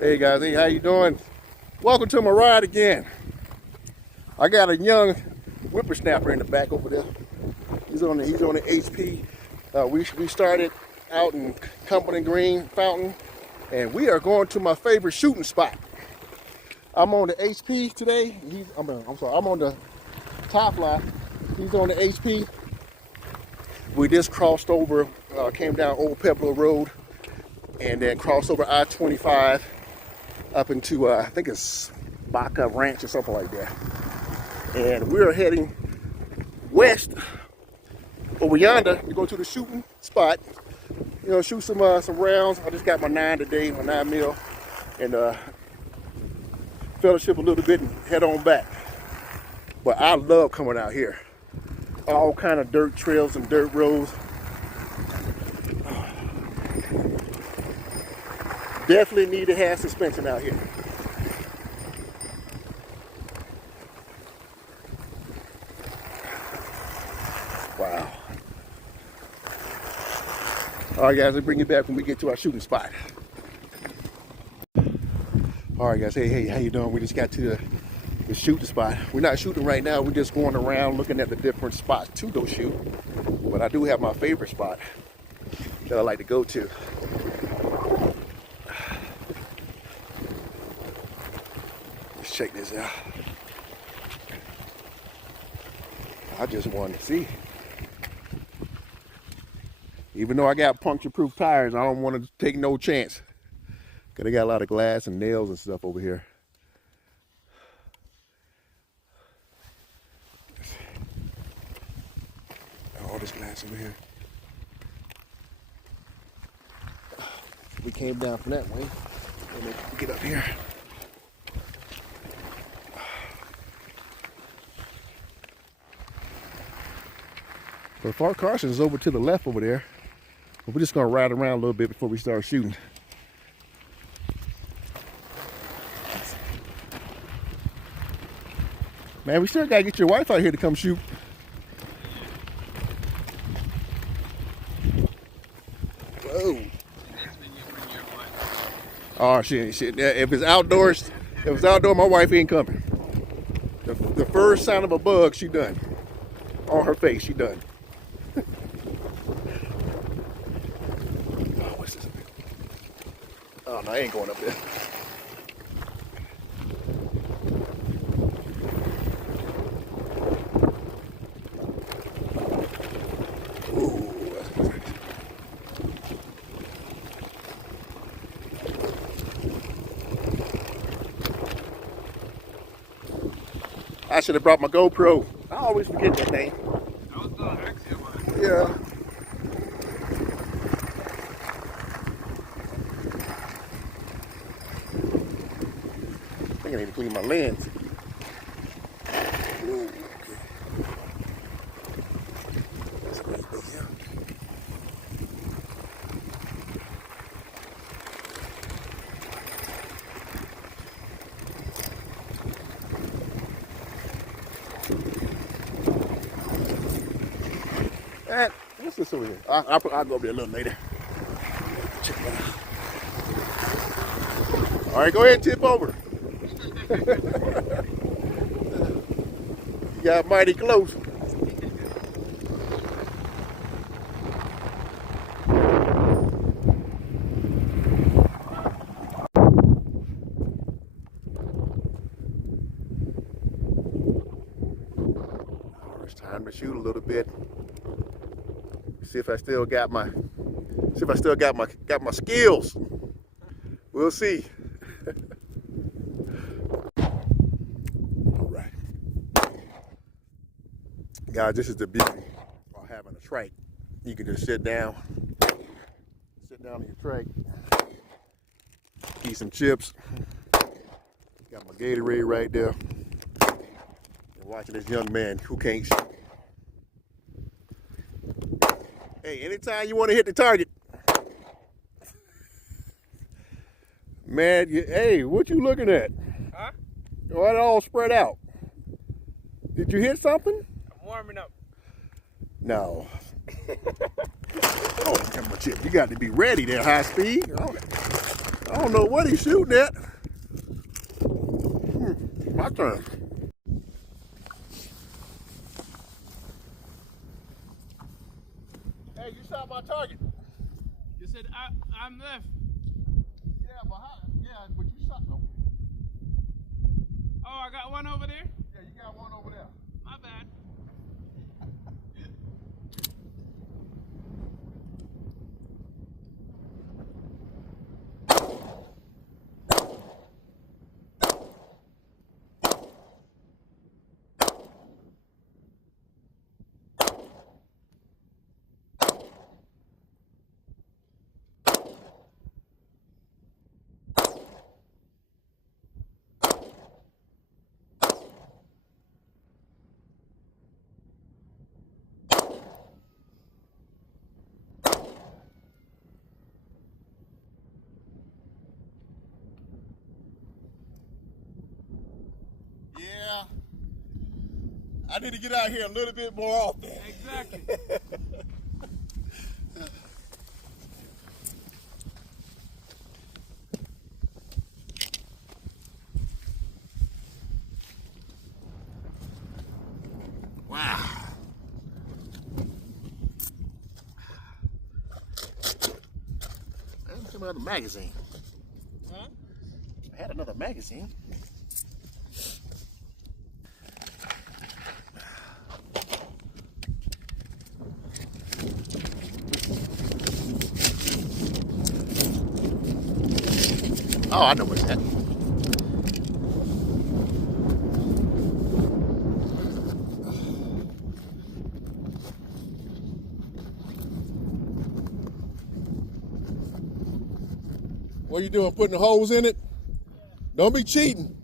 Hey guys, hey, how you doing? Welcome to my ride again. I got a young whippersnapper in the back over there. He's on the HP. We started out in Company Green Fountain, and we are going to my favorite shooting spot. I'm on the HP today. I'm on the Ti Fly. He's on the HP. We just crossed over, came down Old Pueblo Road, and then crossed over I-25 up into, I think it's Baca Ranch or something like that. And we're heading west over yonder to go to the shooting spot. You know, shoot some rounds. I just got my 9 today, my 9 mil, and fellowship a little bit and head on back. But I love coming out here. All kind of dirt trails and dirt roads. Definitely need to have suspension out here. Wow. All right, guys, I'll bring you back when we get to our shooting spot. All right, guys, hey, how you doing? We just got to the shooting spot. We're not shooting right now. We're just going around looking at the different spots to go shoot. But I do have my favorite spot that I like to go to. Let's check this out. I just wanted to see. Even though I got puncture-proof tires, I don't want to take no chance. Cause they got a lot of glass and nails and stuff over here. All this glass over here. We came down from that way. Let me get up here. But Fort Carson is over to the left over there. But we're just gonna ride around a little bit before we start shooting. Man, we still gotta get your wife out here to come shoot. Whoa. Oh shit. If it's outdoors, my wife ain't coming. The first sign of a bug, she done. On her face, she done. Oh, what's this? Oh no, I ain't going up there. I should have brought my GoPro. I always forget that thing. That was the Axiom one. Yeah. I think I need to clean my lens. Ooh, okay. That's great, yeah. What's this over here? I'll go over there a little later. Check that out. All right, go ahead and tip over. You got mighty close. It's time to shoot a little bit. See if I still got my skills. We'll see. All right. Guys, this is the beauty of having a trike. You can just sit down in your trike, eat some chips. Got my Gatorade right there. And watching this young man who can't shoot. Hey, anytime you want to hit the target, man, hey, what you looking at? Huh? Why it all spread out? Did you hit something? I'm warming up. No. Oh, come on, Chip. You got to be ready there, high speed. I don't know what he's shooting at. My turn. Hey, you shot my target. You said I'm left. Yeah, but how? Yeah, but you shot. Okay. Oh, I got one over there? Yeah, you got one over there. My bad. Yeah. I need to get out here a little bit more often. Exactly. Wow. I had another magazine. Huh? I had another magazine. Oh, I know where it's at. What are you doing, putting the holes in it? Don't be cheating.